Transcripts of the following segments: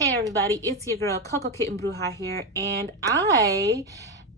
Hey everybody, it's your girl Coco Kitten Bruja here, and I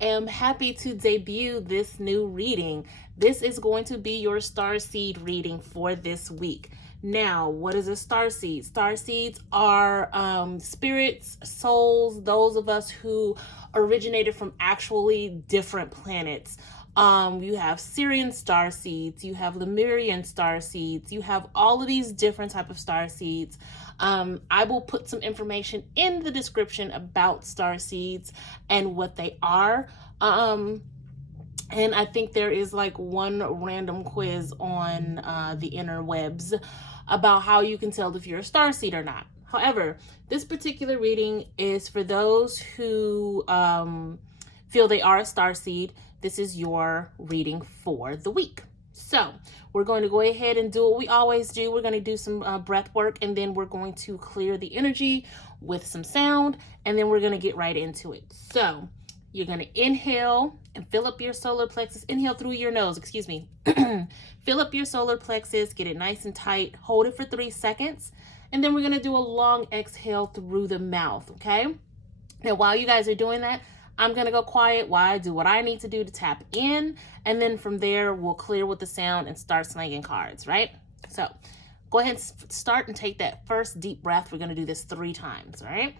am happy to debut this new reading. This is going to be your Starseed reading for this week. Now, what is a Starseed? Starseeds are spirits, souls, those of us who originated from actually different planets. You have Syrian starseeds, you have Lemurian starseeds, you have all of these different type of starseeds. I will put some information in the description about starseeds and what they are. And I think there is like one random quiz on the interwebs about how you can tell if you're a starseed or not. However, this particular reading is for those who feel they are a starseed. This is your reading for the week. So we're going to go ahead and do what we always do. We're going to do some breath work, and then we're going to clear the energy with some sound, and then we're going to get right into it. So you're going to inhale and fill up your solar plexus. Inhale through your nose, excuse me. Fill up your solar plexus, get it nice and tight. Hold it for 3 seconds. And then we're going to do a long exhale through the mouth, okay? Now, while you guys are doing that, I'm going to go quiet while I do what I need to do to tap in. And then from there, we'll clear with the sound and start slinging cards, right? So go ahead and start and take that first deep breath. We're going to do this 3 times, all right?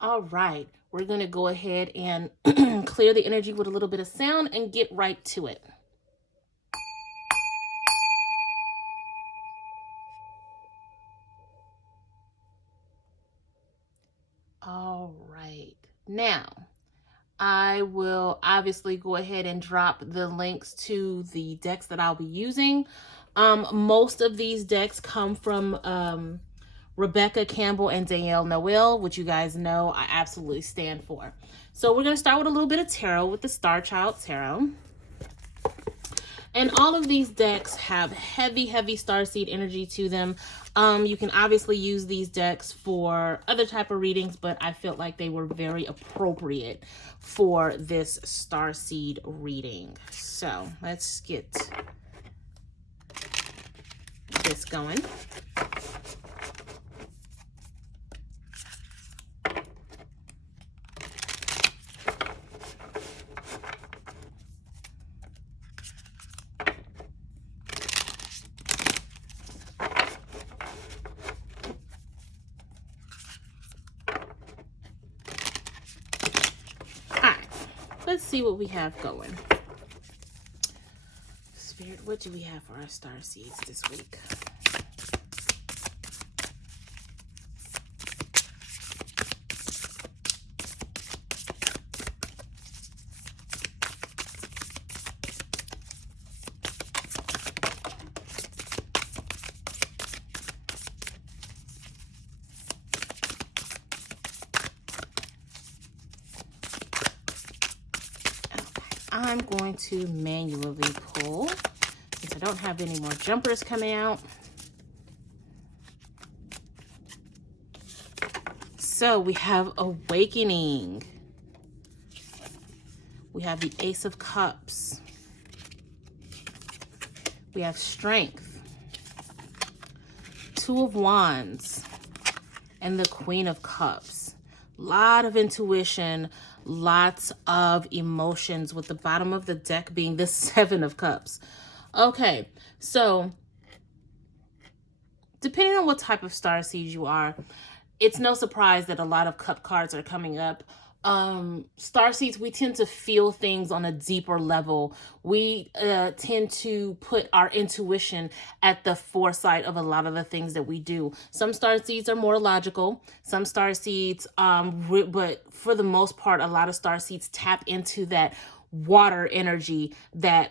All right, we're going to go ahead and clear the energy with a little bit of sound and get right to it. All right, now I will obviously go ahead and drop the links to the decks that I'll be using. Most of these decks come from Rebecca Campbell and Danielle Noel, which you guys know I absolutely stand for. So we're going to start with a little bit of tarot with the Star Child Tarot. And all of these decks have heavy starseed energy to them. You can obviously use these decks for other type of readings, but I felt like they were very appropriate for this starseed reading. So let's get this going. Let's see what we have going. Spirit, what do we have for our starseeds this week? I'm going to manually pull because I don't have any more jumpers coming out. So we have Awakening. We have the Ace of Cups. We have Strength. 2 of Wands. And the Queen of Cups. Lot of intuition, lots of emotions, with the bottom of the deck being the 7 of Cups. Okay, so depending on what type of starseed you are, it's no surprise that a lot of cup cards are coming up. Starseeds, we tend to feel things on a deeper level. We tend to put our intuition at the foresight of a lot of the things that we do. Some starseeds are more logical. Some starseeds, but for the most part, a lot of starseeds tap into that water energy, that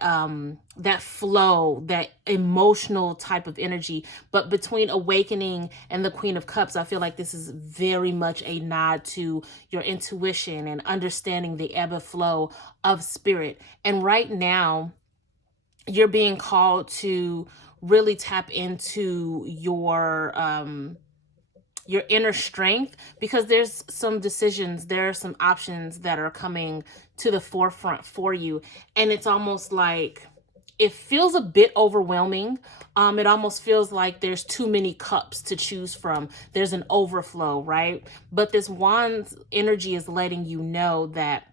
flow, that emotional type of energy. But between awakening and the Queen of Cups, I feel like this is very much a nod to your intuition and understanding the ebb and flow of spirit. And right now, you're being called to really tap into your inner strength, because there's some decisions, there are some options that are coming to the forefront for you. And it's almost like it feels a bit overwhelming. It almost feels like there's too many cups to choose from. There's an overflow, right? But this wand's energy is letting you know that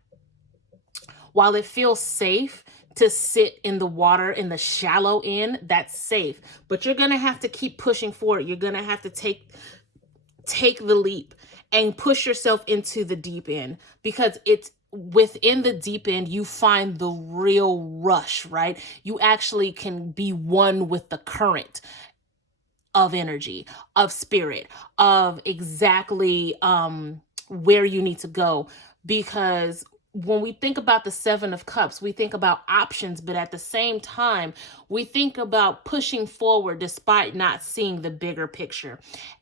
while it feels safe to sit in the water in the shallow end, that's safe. But you're going to have to keep pushing forward. You're going to have to take the leap and push yourself into the deep end, because it's within the deep end you find the real rush, right? You actually can be one with the current of energy, of spirit, of exactly where you need to go. Because when we think about the Seven of Cups, we think about options, but at the same time, we think about pushing forward despite not seeing the bigger picture.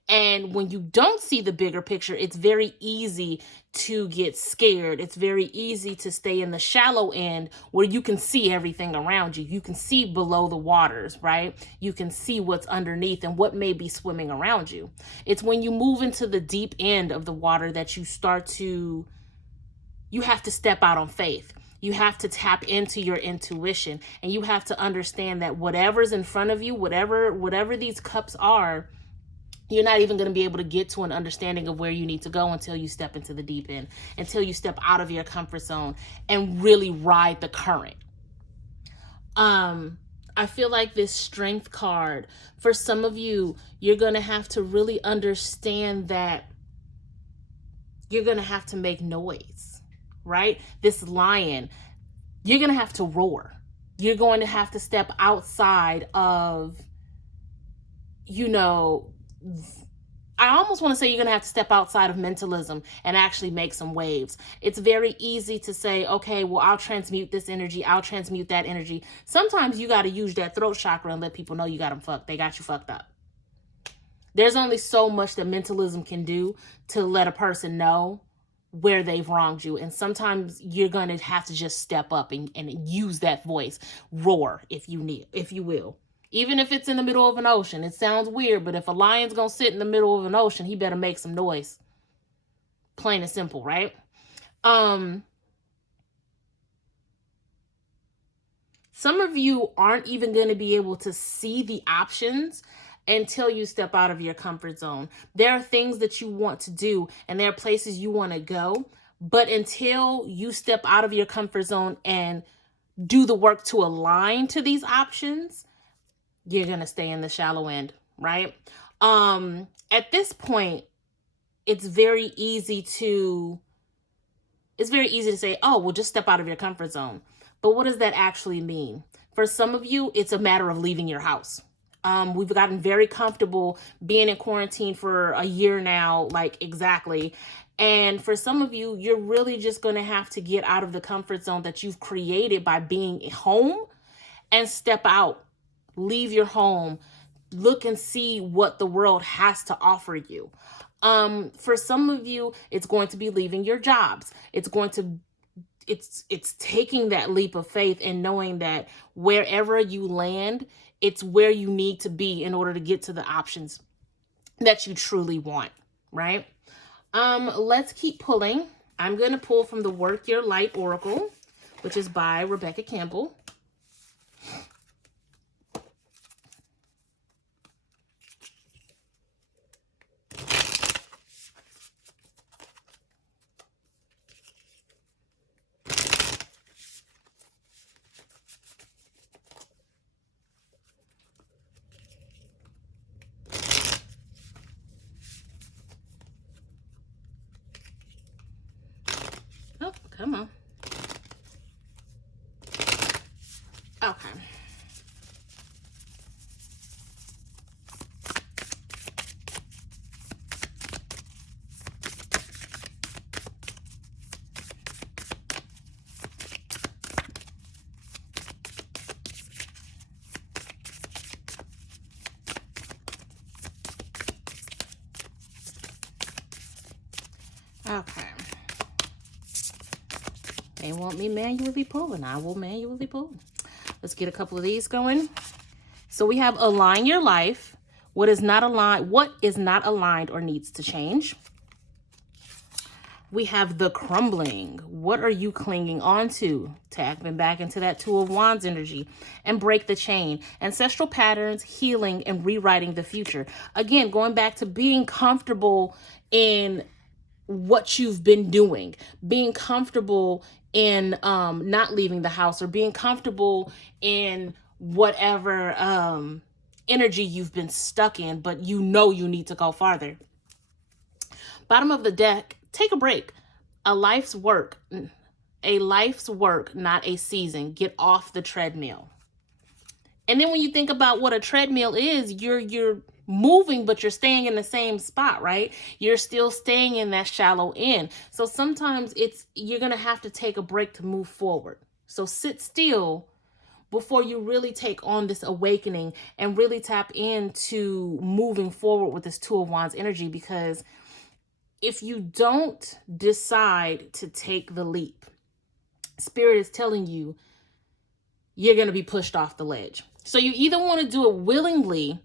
And when you don't see the bigger picture, it's very easy to get scared. It's very easy to stay in the shallow end where you can see everything around you. You can see below the waters, right? You can see what's underneath and what may be swimming around you. It's when you move into the deep end of the water that you have to step out on faith. You have to tap into your intuition, and you have to understand that whatever's in front of you, whatever these cups are, you're not even going to be able to get to an understanding of where you need to go until you step into the deep end, until you step out of your comfort zone and really ride the current. I feel like this strength card, for some of you, you're going to have to really understand that you're going to have to make noise, right? This lion, you're going to have to roar. You're going to have to step outside of, I almost want to say you're going to have to step outside of mentalism and actually make some waves. It's very easy to say, okay, well, I'll transmute this energy. I'll transmute that energy. Sometimes you got to use that throat chakra and let people know you got them fucked. They got you fucked up. There's only so much that mentalism can do to let a person know where they've wronged you. And sometimes you're going to have to just step up and use that voice, roar if you will. Even if it's in the middle of an ocean. It sounds weird, but if a lion's going to sit in the middle of an ocean, he better make some noise. Plain and simple, right? Some of you aren't even going to be able to see the options until you step out of your comfort zone. There are things that you want to do, and there are places you want to go, but until you step out of your comfort zone and do the work to align to these options, you're going to stay in the shallow end, right? At this point, it's very easy to say, oh, well, just step out of your comfort zone. But what does that actually mean? For some of you, it's a matter of leaving your house. We've gotten very comfortable being in quarantine for a year now, like exactly. And for some of you, you're really just going to have to get out of the comfort zone that you've created by being home and step out. Leave your home. Look and see what the world has to offer you. For some of you, it's going to be leaving your jobs. It's taking that leap of faith and knowing that wherever you land, it's where you need to be in order to get to the options that you truly want, right? Let's keep pulling. I'm going to pull from the Work Your Light Oracle, which is by Rebecca Campbell. Come on. Okay. Okay. They want me manually pulling. I will manually pull. Let's get a couple of these going. So we have align your life. What is not aligned or needs to change? We have the crumbling. What are you clinging on to? Tapping back into that Two of Wands energy and break the chain. Ancestral patterns, healing, and rewriting the future. Again, going back to being comfortable in what you've been doing, being comfortable in not leaving the house, or being comfortable in whatever energy you've been stuck in, but you know you need to go farther. Bottom of the deck, take a break. A life's work, not a season. Get off the treadmill. And then when you think about what a treadmill is, you're moving, but you're staying in the same spot, right? You're still staying in that shallow end. So sometimes you're going to have to take a break to move forward. So sit still before you really take on this awakening and really tap into moving forward with this Two of Wands energy, because if you don't decide to take the leap, Spirit is telling you you're going to be pushed off the ledge. So you either want to do it willingly,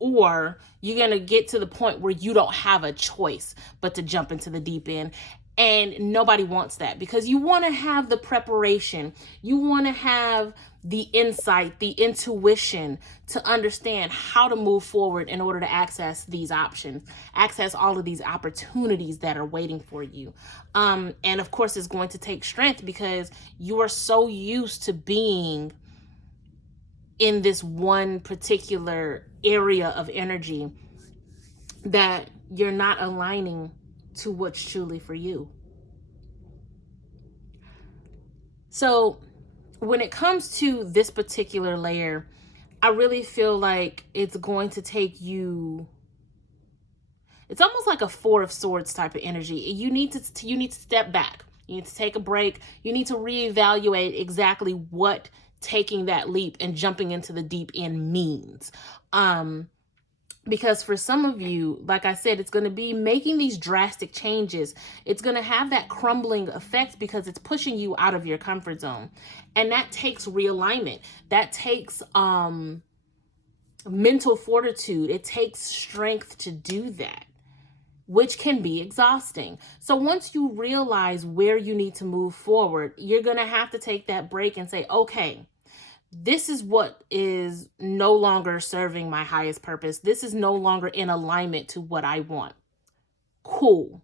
or you're going to get to the point where you don't have a choice but to jump into the deep end. And nobody wants that, because you want to have the preparation. You want to have the insight, the intuition to understand how to move forward in order to access these options, access all of these opportunities that are waiting for you. And of course, it's going to take strength, because you are so used to being in this one particular area of energy that you're not aligning to what's truly for you. So when it comes to this particular layer, I really feel like it's going to take you, it's almost like a Four of Swords type of energy. You need to step back. You need to take a break. You need to reevaluate exactly what taking that leap and jumping into the deep end means. Because for some of you, like I said, it's going to be making these drastic changes. It's going to have that crumbling effect, because it's pushing you out of your comfort zone. And that takes realignment. That takes mental fortitude. It takes strength to do that, which can be exhausting. So once you realize where you need to move forward, you're going to have to take that break and say, okay, this is what is no longer serving my highest purpose. This is no longer in alignment to what I want. Cool.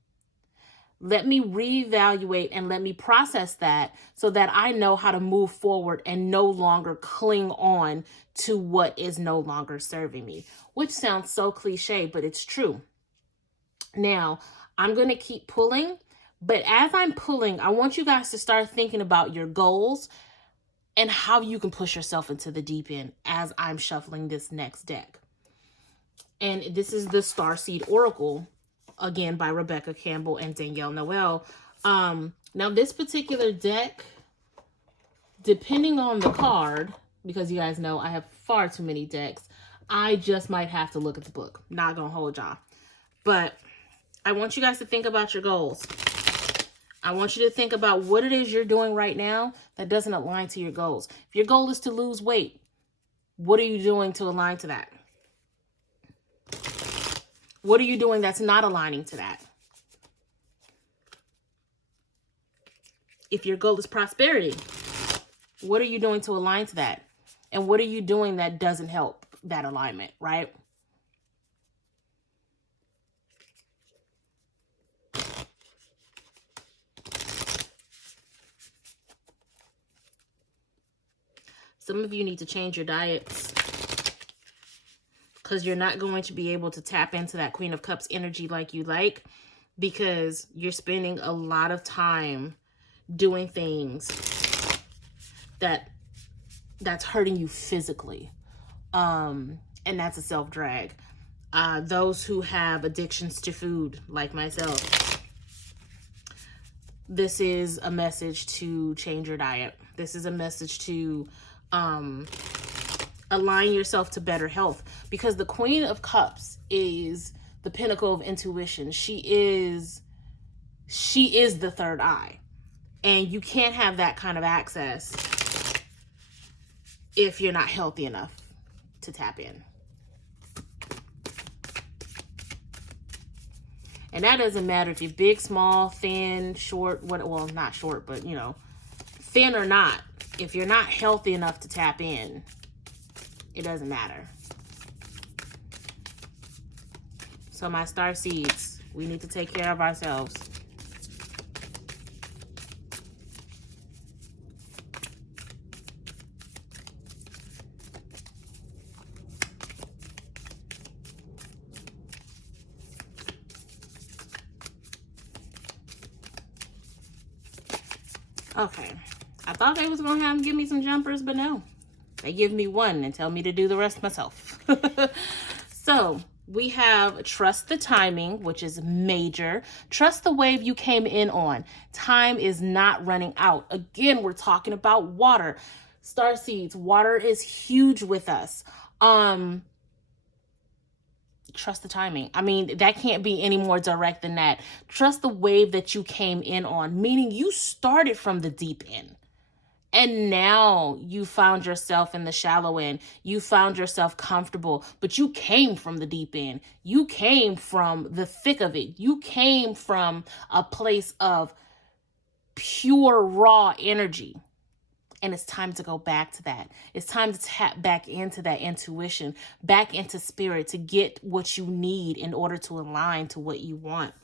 Let me reevaluate and let me process that, so that I know how to move forward and no longer cling on to what is no longer serving me, which sounds so cliche, but it's true. Now, I'm going to keep pulling, but as I'm pulling, I want you guys to start thinking about your goals and how you can push yourself into the deep end as I'm shuffling this next deck. And this is the Starseed Oracle, again, by Rebecca Campbell and Danielle Noel. Now, this particular deck, depending on the card, because you guys know I have far too many decks, I just might have to look at the book. Not gonna hold y'all. But I want you guys to think about your goals. I want you to think about what it is you're doing right now that doesn't align to your goals. If your goal is to lose weight, what are you doing to align to that? What are you doing that's not aligning to that? If your goal is prosperity, what are you doing to align to that? And what are you doing that doesn't help that alignment, right? Some of you need to change your diets, because you're not going to be able to tap into that Queen of Cups energy like you like, because you're spending a lot of time doing things that's hurting you physically. And that's a self-drag. Those who have addictions to food, like myself, this is a message to change your diet. This is a message to align yourself to better health, because the Queen of Cups is the pinnacle of intuition. She is the third eye, and you can't have that kind of access if you're not healthy enough to tap in. And that doesn't matter if you're big, small, thin, short, well, not short, but you know, thin or not. If you're not healthy enough to tap in, it doesn't matter. So my star seeds, we need to take care of ourselves. Okay, I thought they was gonna give me some jumpers, but no. They give me one and tell me to do the rest myself. So we have trust the timing, which is major. Trust the wave you came in on. Time is not running out. Again, we're talking about water. Starseeds, water is huge with us. Trust the timing. I mean, that can't be any more direct than that. Trust the wave that you came in on, meaning you started from the deep end. And now you found yourself in the shallow end. You found yourself comfortable, but you came from the deep end. You came from the thick of it. You came from a place of pure, raw energy. And it's time to go back to that. It's time to tap back into that intuition, back into spirit, to get what you need in order to align to what you want.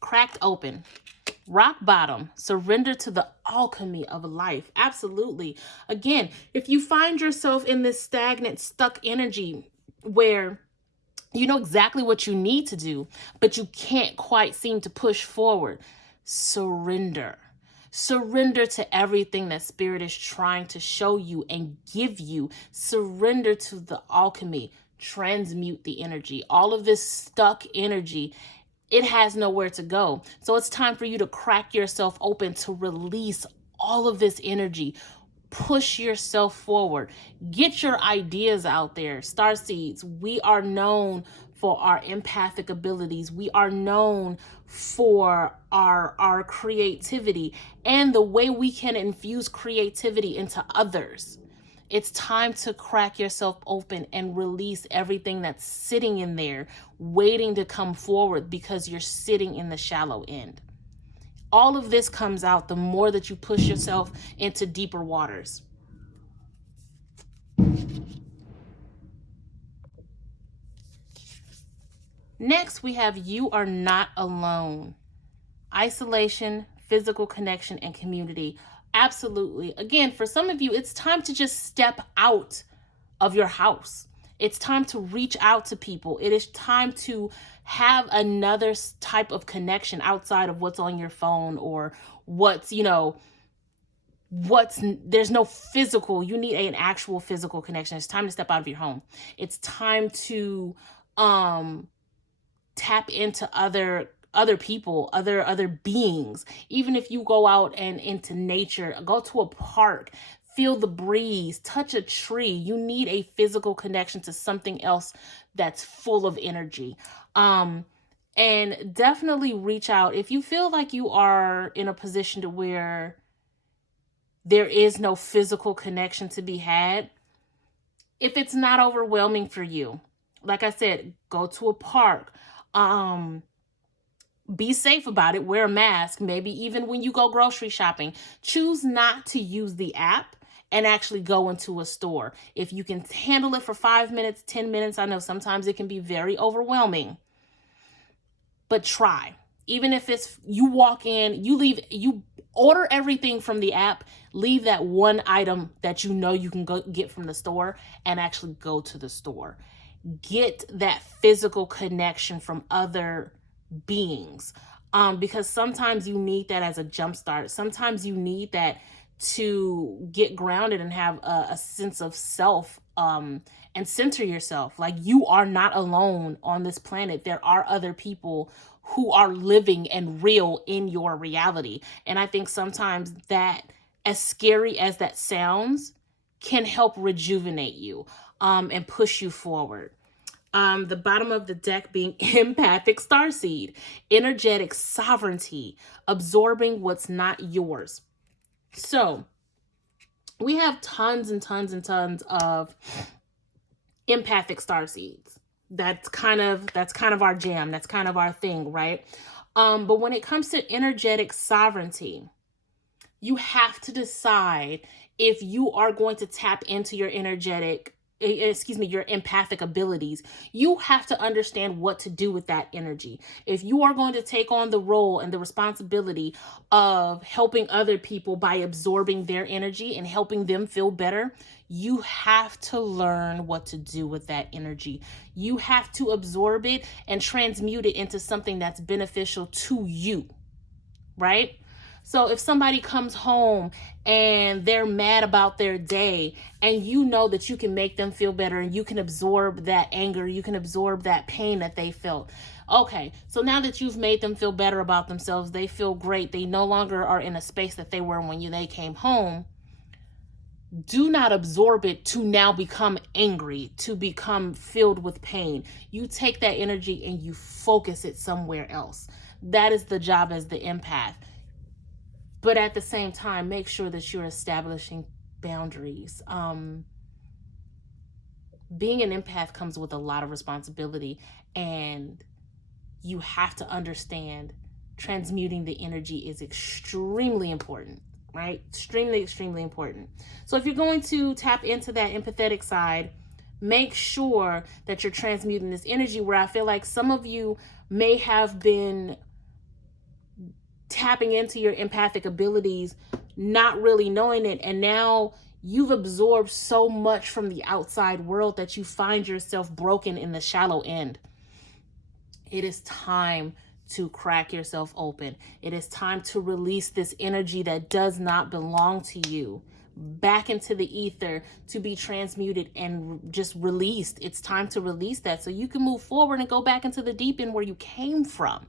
Cracked open. Rock bottom. Surrender to the alchemy of life. Absolutely. Again, if you find yourself in this stagnant, stuck energy where you know exactly what you need to do, but you can't quite seem to push forward, surrender. Surrender to everything that spirit is trying to show you and give you. Surrender to the alchemy. Transmute the energy. All of this stuck energy, it has nowhere to go. So it's time for you to crack yourself open to release all of this energy. Push yourself forward. Get your ideas out there. Starseeds, we are known for our empathic abilities. We are known for our creativity and the way we can infuse creativity into others. It's time to crack yourself open and release everything that's sitting in there, waiting to come forward because you're sitting in the shallow end. All of this comes out the more that you push yourself into deeper waters. Next, we have you are not alone. Isolation, physical connection, and community. Absolutely. Again, for some of you, it's time to just step out of your house. It's time to reach out to people. It is time to have another type of connection outside of what's on your phone or what's, there's no physical, you need an actual physical connection. It's time to step out of your home. It's time to tap into other people, other beings. Even if you go out and into nature, go to a park, feel the breeze, touch a tree. You need a physical connection to something else that's full of energy. And definitely reach out. If you feel like you are in a position to where there is no physical connection to be had, if it's not overwhelming for you, like I said, go to a park. Be safe about it. Wear a mask. Maybe even when you go grocery shopping, choose not to use the app and actually go into a store. If you can handle it for 5 minutes, 10 minutes, I know sometimes it can be very overwhelming, but try. Even if it's you walk in, you order everything from the app, leave that one item that you know you can go get from the store and actually go to the store. Get that physical connection from other beings. because sometimes you need that as a jump start. Sometimes you need that to get grounded and have a sense of self, and center yourself. Like, you are not alone on this planet. There are other people who are living and real in your reality. And I think sometimes that, as scary as that sounds, can help rejuvenate you, and push you forward. The bottom of the deck being empathic starseed, energetic sovereignty, absorbing what's not yours. So we have tons and tons and tons of empathic starseeds. That's kind of our jam. That's kind of our thing, right? But when it comes to energetic sovereignty, you have to decide if you are going to tap into your your empathic abilities. You have to understand what to do with that energy. If you are going to take on the role and the responsibility of helping other people by absorbing their energy and helping them feel better, you have to learn what to do with that energy. You have to absorb it and transmute it into something that's beneficial to you, right? So if somebody comes home and they're mad about their day, and you know that you can make them feel better, and you can absorb that anger, you can absorb that pain that they felt. Okay, so now that you've made them feel better about themselves, they feel great. They no longer are in a space that they were when they came home. Do not absorb it to now become angry, to become filled with pain. You take that energy and you focus it somewhere else. That is the job as the empath. But at the same time, make sure that you're establishing boundaries. Being an empath comes with a lot of responsibility, and you have to understand transmuting the energy is extremely important, right? Extremely, extremely important. So if you're going to tap into that empathetic side, make sure that you're transmuting this energy, where I feel like some of you may have been tapping into your empathic abilities, not really knowing it. And now you've absorbed so much from the outside world that you find yourself broken in the shallow end. It is time to crack yourself open. It is time to release this energy that does not belong to you back into the ether, to be transmuted and just released. It's time to release that so you can move forward and go back into the deep end where you came from.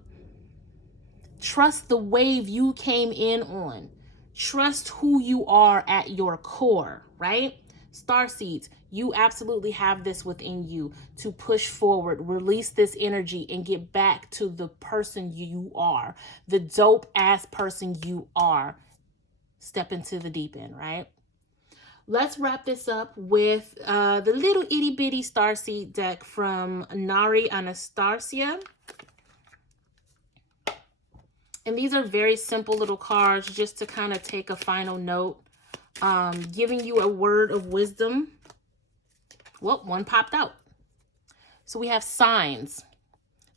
Trust the wave you came in on. Trust who you are at your core, right? Starseeds, you absolutely have this within you to push forward, release this energy, and get back to the person you are, the dope ass person you are. Step into the deep end, right? Let's wrap this up with the little itty bitty starseed deck from Nari Anastasia. And these are very simple little cards just to kind of take a final note, giving you a word of wisdom. Well, one popped out. So we have signs.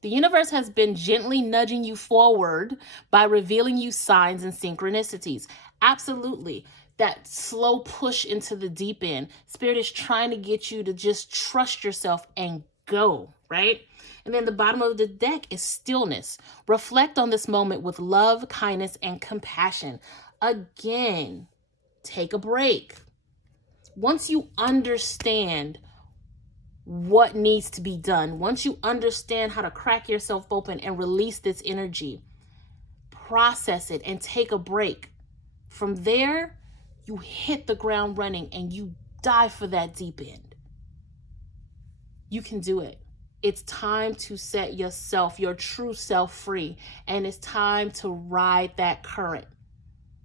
The universe has been gently nudging you forward by revealing you signs and synchronicities. Absolutely. That slow push into the deep end. Spirit is trying to get you to just trust yourself and go, right? And then the bottom of the deck is stillness. Reflect on this moment with love, kindness, and compassion. Again, take a break. Once you understand what needs to be done, once you understand how to crack yourself open and release this energy, process it and take a break. From there, you hit the ground running and you dive for that deep end. You can do it. It's time to set yourself, your true self, free. And it's time to ride that current.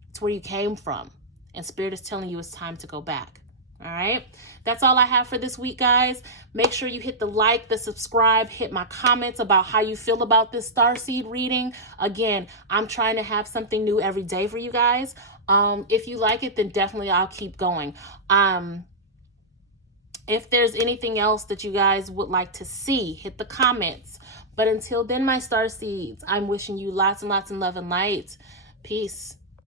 It's where you came from. And Spirit is telling you it's time to go back. All right. That's all I have for this week, guys. Make sure you hit the like, the subscribe, hit my comments about how you feel about this Starseed reading. Again, I'm trying to have something new every day for you guys. If you like it, then definitely I'll keep going. If there's anything else that you guys would like to see, hit the comments. But until then, my Starseeds, I'm wishing you lots and lots of love and light. Peace.